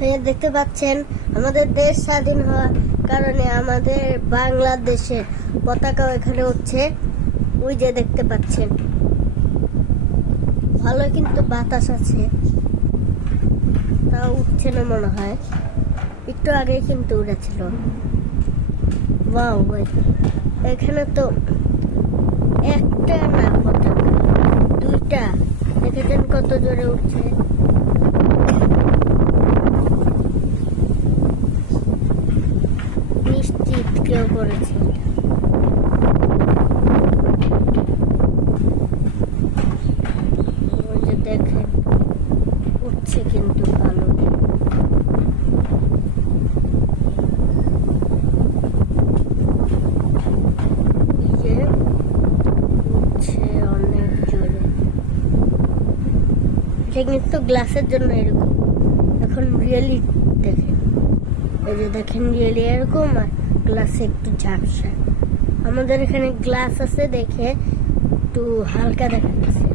দেখতে পাচ্ছেন আমাদের দেশ স্বাধীন হওয়ার কারণে আমাদের বাংলাদেশের পতাকাও এখানে উঠছে। ওই যে দেখতে পাচ্ছেন, ভালো কিন্তু বাতাস আছে, তাও উঠছে না মনে হয়। একটু আগে কিন্তু উড়েছিল। ওয়াও, এখানে তো একটা না পতাকা, দুইটা। দেখেছেন কত জোরে উঠছে। নিশ্চিত কেউ করেছে। ওই যে দেখেন উঠছে কিন্তু ভালো। অনেক জোরে। এটা কিন্তু গ্লাসের জন্য এরকম। এখন রিয়েলি দেখেন, এই যে দেখেন রিয়েলি এরকম, আর গ্লাসে একটু ঝাপসা। আমাদের এখানে গ্লাস আছে দেখে একটু হালকা দেখা যাচ্ছে।